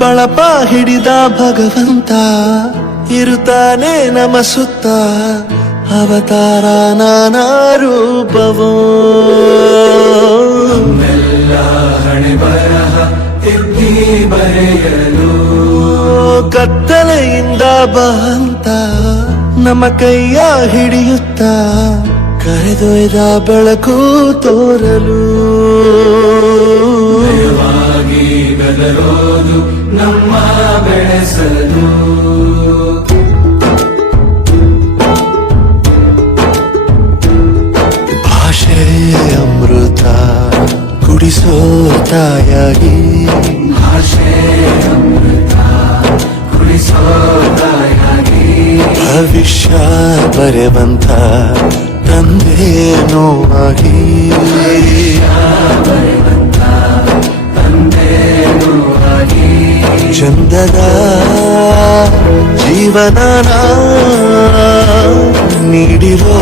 ಬಳಪ ಹಿಡಿದ ಭಗವಂತ ಇರುತ್ತಾನೆ ನಮ ಸುತ್ತ ಅವತಾರ ನಾನಾ ರೂಪವೋ ನಮ್ಮೆಲ್ಲ ಹಣೆ ಬರಹ ತಿದ್ದಿ ಬರೆಯಲು ಕತ್ತಲೆಯಿಂದ ಬಂತ ನಮ್ಮ ಕೈಯ ಹಿಡಿಯುತ್ತ ಕರೆದೊಯ್ದ ಬೆಳಕು ತೋರಲು ಭಯವಾಗಿ ಬೆದರೋದು ನಮ್ಮ ಬೆಳೆಸಲು ಭಾಷೆ ಅಮೃತ ಕುಡಿಸೋ ತಾಯಾಗಿ ಭಾಷೆ ಅಮೃತ ಕುಡಿಸೋ ತಾಯಾಗಿ ಭವಿಷ್ಯ ಬರೆವಂತ ತಂದೇನೋ ಆಗಿ ತಂದೇನೂ ಆಗಿ ಚಂದದ ಜೀವನ ನೀಡಿರೋ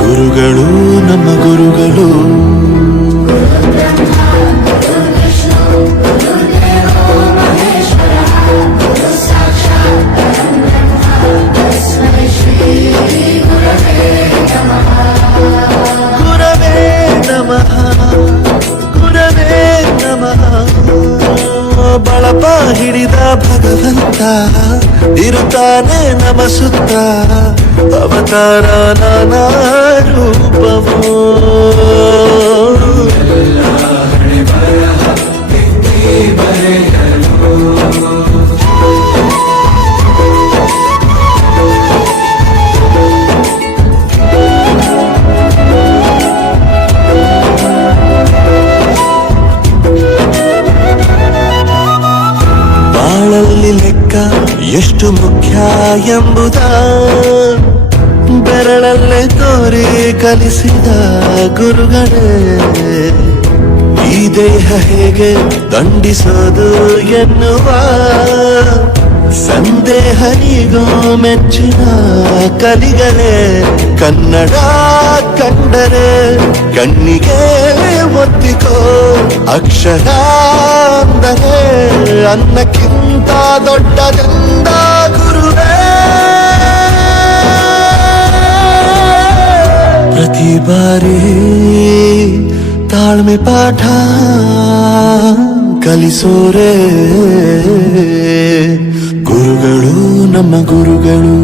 ಗುರುಗಳು ನಮ್ಮ ಗುರುಗಳು ಗುರವೇ ನಮಃ ಗುರವೇ ನಮಃ ಬಳಪ ಹಿಡಿದ ಭಗವಂತ ಇರುತ್ತಾನೆ ನಮ ಸುತ್ತ ಅವತಾರ ನಾನಾ ರೂಪವೋ ಎಲ್ಲ ಹಣೆ ಬರಹ ತಿದ್ದಿ ಬರೆಯಲು ಬಾಳಲ್ಲಿ ಲೆಕ್ಕ ಎಷ್ಟು ಮುಖ್ಯ ಎಂಬುದ ಬೆರಳಲ್ಲೇ ತೋರಿ ಕಲಿಸಿದ ಗುರುಗಳೇ ಈ ದೇಹ ಹೇಗೆ ದಂಡಿಸೋದು ಎನ್ನುವ ಸಂದೇಹನಿಗೂ ಮೆಚ್ಚಿನ ಕಲಿಗಳೇ ಕನ್ನಡ ಕಂಡರೆ ಕಣ್ಣಿಗೆ ಒತ್ತಿಕೋ ಅಕ್ಷರ ಅಂದರೆ ಅನ್ನಕ್ಕಿಂತ ದೊಡ್ಡದೆಂದ ಗುರುವೇ ಪ್ರತಿ ಬಾರಿ ತಾಳ್ಮೆ ಪಾಠ ಕಲಿಸೋರೆ ಗುರುಗಳು ನಮ್ಮ ಗುರುಗಳು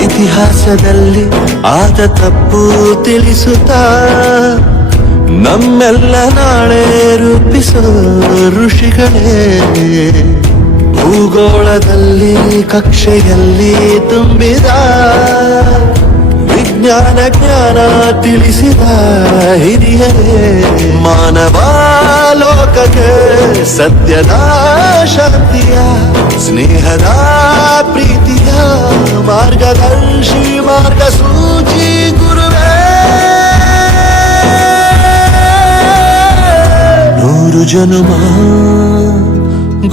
ಇತಿಹಾಸದಲ್ಲಿ ಆದ ತಪ್ಪು ತಿಳಿಸುತ್ತಾ ನಮ್ಮೆಲ್ಲ ನಾಳೆ ರೂಪಿಸೋ ಋಷಿಗಳೇ ಭೂಗೋಳದಲ್ಲಿ ಕಕ್ಷೆಯಲ್ಲಿ ತುಂಬಿದ ವಿಜ್ಞಾನ ಜ್ಞಾನ ತಿಳಿಸಿದ ಹಿರಿಯರೇ ಮಾನವ ಲೋಕಕ್ಕೆ ಸತ್ಯದ ಶಾಂತಿಯ ಸ್ನೇಹದ ಪ್ರೀತಿಯ ಮಾರ್ಗದರ್ಶಿ ಮಾರ್ಗಸೂಚಿ ಗುರುವೇ ನೂರು ಜನುಮ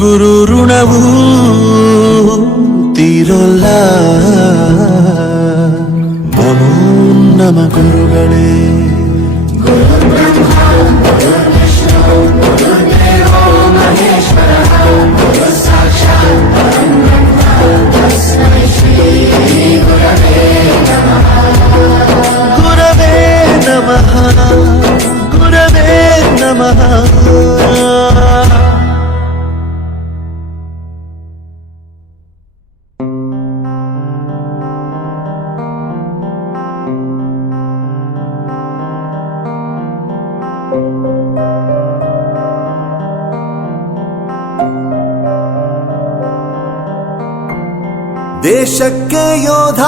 ಗುರು ಋಣವು ತೀರೋಲ್ಲ ನಮೋ ನಮ ಗುರುಗಳೇ ಗುರವೇ ನಮಃ ಗುರವೇ ನಮಃ ದೇಶಕ್ಕೆ ಯೋಧ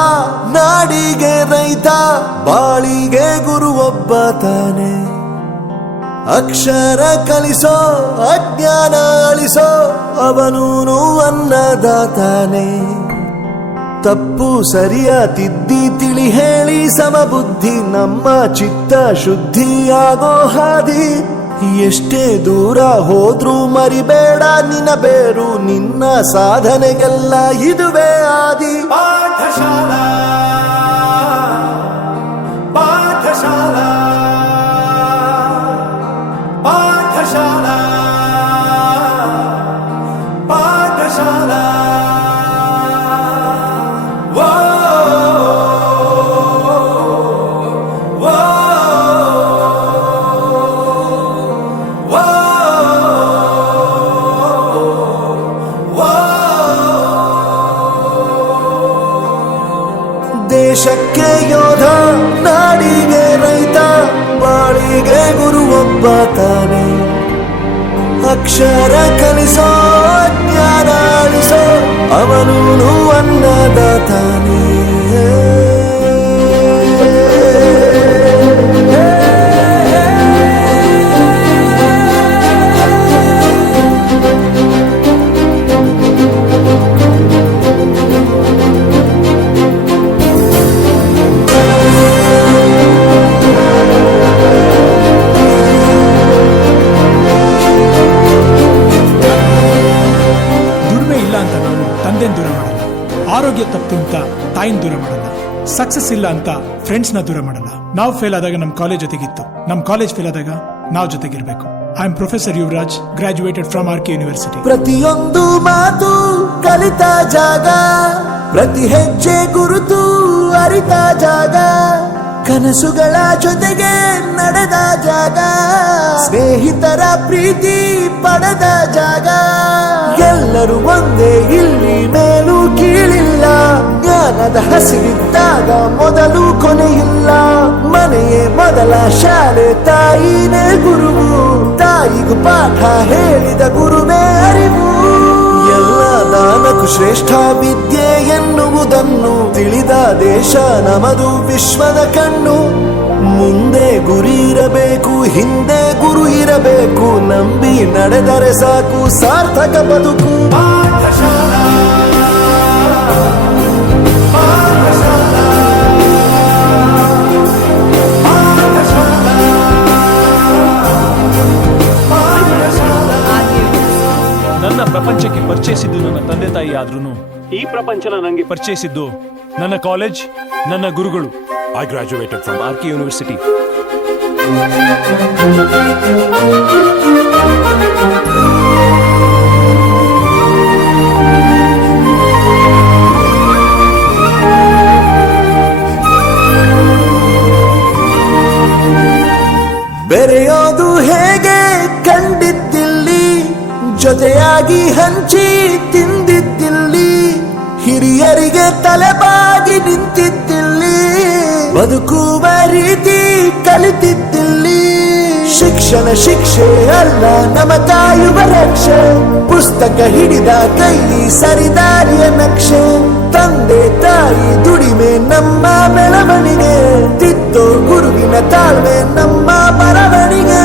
ನಾಡಿಗೆ ರೈತ ಬಾಳಿಗೆ ಗುರು ಒಬ್ಬ ತಾನೆ ಅಕ್ಷರ ಕಲಿಸೋ ಅಜ್ಞಾನ ಅಳಿಸೋ ಅವನೂನು ಅನ್ನದಾತಾನೆ. ತಪ್ಪು ಸರಿಯ ತಿದ್ದಿ ತಿಳಿ ಹೇಳಿ ಸಮಬುದ್ಧಿ ನಮ್ಮ ಚಿತ್ತ ಶುದ್ಧಿಯಾಗೋ ಹಾದಿ. ಎಷ್ಟೇ ದೂರ ಹೋದ್ರೂ ಮರಿಬೇಡ ನಿನ್ನ ಬೇರು, ನಿನ್ನ ಸಾಧನೆಗೆಲ್ಲ ಇದುವೇ ಆದಿ. ಪಾಠಶಾಲಾ ಪಾಠಶಾಲಾ ಪಾಠಶಾಲಾ ಪಾಠಶಾಲಾ ದೇಶಕ್ಕೆ ಯೋಧ, ನಾಡಿಗೆ ರೈತ, ಬಾಳಿಗೆ ಗುರು ಒಬ್ಬ ತಾನೆ. ಅಕ್ಷರ ಕಲಿಸೋ ಜ್ಞಾನ ಅಳಿಸೋ ಅವನೂನು ಅನ್ನದಾತಾನೆ. ದೂರ ಮಾಡಲ್ಲ, ಆರೋಗ್ಯ ತಪ್ಪು ಅಂತ ತಾಯಿನ ದೂರ ಮಾಡಲ್ಲ, ಸಕ್ಸಸ್ ಇಲ್ಲ ಅಂತ ಫ್ರೆಂಡ್ಸ್ ನ ದೂರ ಮಾಡಲ್ಲ. ನಾವು ಫೇಲ್ ಆದಾಗ ನಮ್ ಕಾಲೇಜ್ ಜೊತೆಗಿತ್ತು, ನಮ್ ಕಾಲೇಜ್ ಫೇಲ್ ಆದಾಗ ನಾವು ಜೊತೆಗಿರ್ಬೇಕು. I am professor Yuvraj, graduated from RK university. ಪ್ರತಿಯೊಂದು ಮಾತು ಕಲಿತ ಜಾಗ, ಪ್ರತಿ ಹೆಜ್ಜೆ ಗುರುತು ಅರಿತ ಜಾಗ, ಕನಸುಗಳ ಜೊತೆಗೆ ನಡೆದ ಜಾಗ, ಸ್ನೇಹಿತರ ಪ್ರೀತಿ ಪಡೆದ ಜಾಗ. ಎಲ್ಲರೂ ಒಂದೇ, ಇಲ್ಲಿ ಮೇಲೂ ಕೀಳಿಲ್ಲ, ಜ್ಞಾನದ ಹಸಿವಿದ್ದಾಗ ಮೊದಲು ಕೊನೆಯಿಲ್ಲ. ಮನೆಯೇ ಮೊದಲ ಶಾಲೆ, ತಾಯಿನೇ ಗುರುವು, ತಾಯಿಗೂ ಪಾಠ ಹೇಳಿದ ಗುರುವೇ ಅರಿವು. ಎಲ್ಲ ದಾನಕ್ಕೂ ಶ್ರೇಷ್ಠ ವಿದ್ಯೆ ಎನ್ನುವುದನ್ನು ತಿಳಿದ ದೇಶ ನಮದು, ವಿಶ್ವದ ಕಣ್ಣು. ಮುಂದೆ ಗುರಿ ಇರಬೇಕು, ಹಿಂದೆ ಗುರು ಇರಬೇಕು, ನಂಬಿ ನಡೆದರೆ ಸಾಕು ಸಾರ್ಥಕ ಬದುಕು. ಪಾಠಶಾಲಾ ಪಾಠಶಾಲಾ ಪಾಠಶಾಲಾ ಪಾಠಶಾಲಾ. ನನ್ನ ಪ್ರಪಂಚಕ್ಕೆ ಪರಿಚಯಿಸಿದ್ದು ನನ್ನ ತಂದೆ ತಾಯಿ ಆದ್ರೂ ಈ ಪ್ರಪಂಚನ ನನಗೆ ಪರಿಚಯಿಸಿದ್ದು ನನ್ನ ಕಾಲೇಜ್, ನನ್ನ ಗುರುಗಳು. I graduated from RK university. ಬೆರೆಯೋದು ಹೇಗೆ ಕಂಡಿದ್ದಿಲ್ಲಿ, ಜೊತೆಯಾಗಿ ಹಂಚಿ ತಿಂದಿದ್ದಿಲ್ಲಿ, ಹಿರಿಯರಿಗೆ ತಲೆಬಾಗಿ ನಿಂತಿದ್ದಿಲ್ಲಿ, ಬದುಕುವ ರೀತಿ ಕಲಿತಿದ್ದಿಲ್ಲಿ. ಶಿಕ್ಷಣ ಶಿಕ್ಷೆ ಅಲ್ಲ ನಮ ಕಾಯುವ ರಕ್ಷೆ, ಪುಸ್ತಕ ಹಿಡಿದ ಕೈ ಸರಿದಾರಿಯ ನಕ್ಷೆ. ತಂದೆ ತಾಯಿ ದುಡಿಮೆ ನಮ್ಮ ಬೆಳವಣಿಗೆ, ತಿದ್ದೋ ಗುರುವಿನ ತಾಳ್ಮೆ ನಮ್ಮ ಬರವಣಿಗೆ.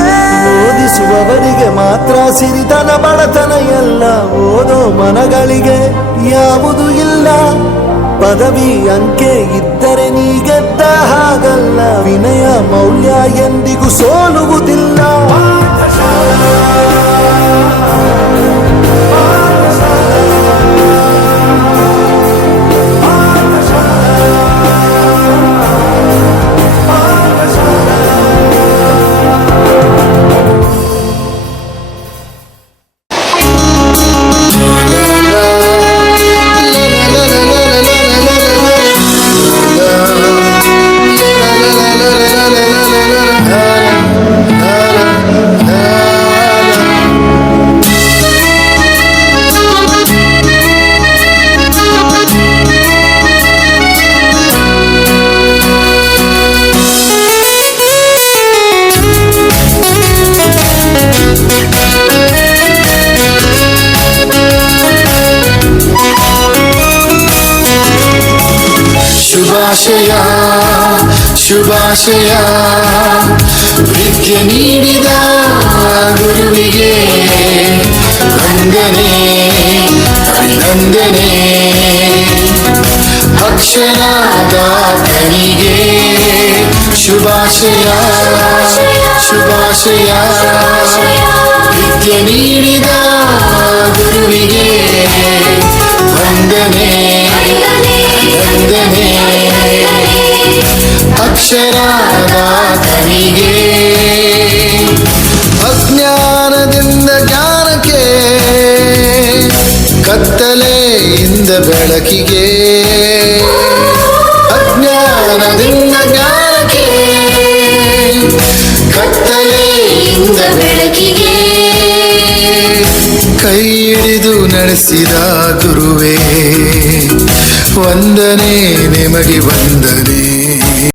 ಓದಿಸುವವರಿಗೆ ಮಾತ್ರ ಸಿರಿತನ ಬಡತನ ಎಲ್ಲ, ಓದೋ ಮನಗಳಿಗೆ ಯಾವುದು ಇಲ್ಲ. ಪದವಿ ಅಂಕೆ ಇದ್ದರೆ ನೀ ಗೆದ್ದ ಹಾಗಲ್ಲ, ವಿನಯ ಮೌಲ್ಯ ಎಂದಿಗೂ ಸೋಲುವುದಿಲ್ಲ. ಶುಭಾಶಯ ವಿದ್ಯೆ ನೀಡಿದ ಗುರುವಿಗೆ ವಂದನೆ ಅಭಿನಂದನೆ ಅಕ್ಷರದಾತನಿಗೆ ಶುಭಾಶಯ ಶುಭಾಶಯ ವಿದ್ಯೆ ನೀಡಿದ ಗುರುವಿಗೆ ವಂದನೆ ವಂದನೆ ಅಕ್ಷರದಾತನಿಗೆ ಅಜ್ಞಾನದಿಂದ ಜ್ಞಾನಕ್ಕೆ ಕತ್ತಲೆಯಿಂದ ಬೆಳಕಿಗೆ ಅಜ್ಞಾನದಿಂದ ಜ್ಞಾನಕ್ಕೆ ಕತ್ತಲೆಯಿಂದ ಬೆಳಕಿಗೆ ಕೈ ಹಿಡಿದು ನಡೆಸಿದ ಗುರುವೇ ವಂದನೆ ನಿಮಗೆ ವಂದನೆ